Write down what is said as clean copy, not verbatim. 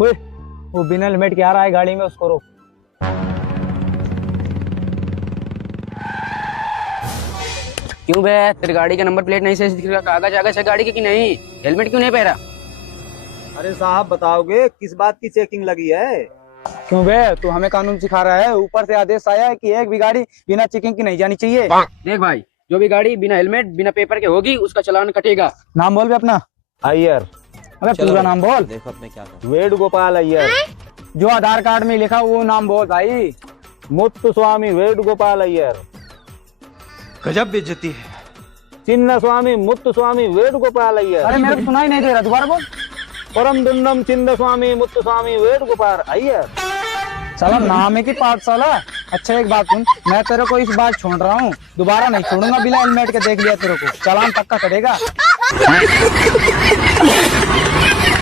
ओए, वो बिना हेलमेट के आ रहा है गाड़ी में, उसको रोक। क्यों बे, तेरी गाड़ी का नंबर प्लेट नहीं सही दिख रहा, कागज आगज है गाड़ी के कि नहीं? हेलमेट क्यों नहीं पहना? अरे साहब बताओगे किस बात की चेकिंग लगी है? क्यों बे, तू हमें कानून सिखा रहा है? ऊपर से आदेश आया है कि एक भी गाड़ी बिना चेकिंग की नहीं जानी चाहिए। देख भाई, जो भी गाड़ी बिना हेलमेट बिना पेपर के होगी उसका चालान कटेगा। नाम बोल बे अपना। अय्यर। अबे पूरा नाम बोल। देखो अपने क्या कर। वेणुगोपाल अय्यर। जो आधार कार्ड में लिखा वो नाम बोल भाई। मुत्तुस्वामी वेणुगोपाल अय्यर। गजब बेइज्जती है। चिन्ना स्वामी मुत्तुस्वामी वेणुगोपाल अय्यर। अरे मेरे को सुनाई नहीं दे रहा, दोबारा बोल। परम दुन्नम चिन्ना स्वामी मुत्तुस्वामी वेणुगोपाल अय्यर। साला नाम है कि पाठशाला। अच्छा एक बात सुन, मैं तेरे को इस बार छोड़ रहा हूँ, दोबारा नहीं छोड़ूंगा। बिना हेलमेट के देख लिया तेरे को चालान पक्का कटेगा।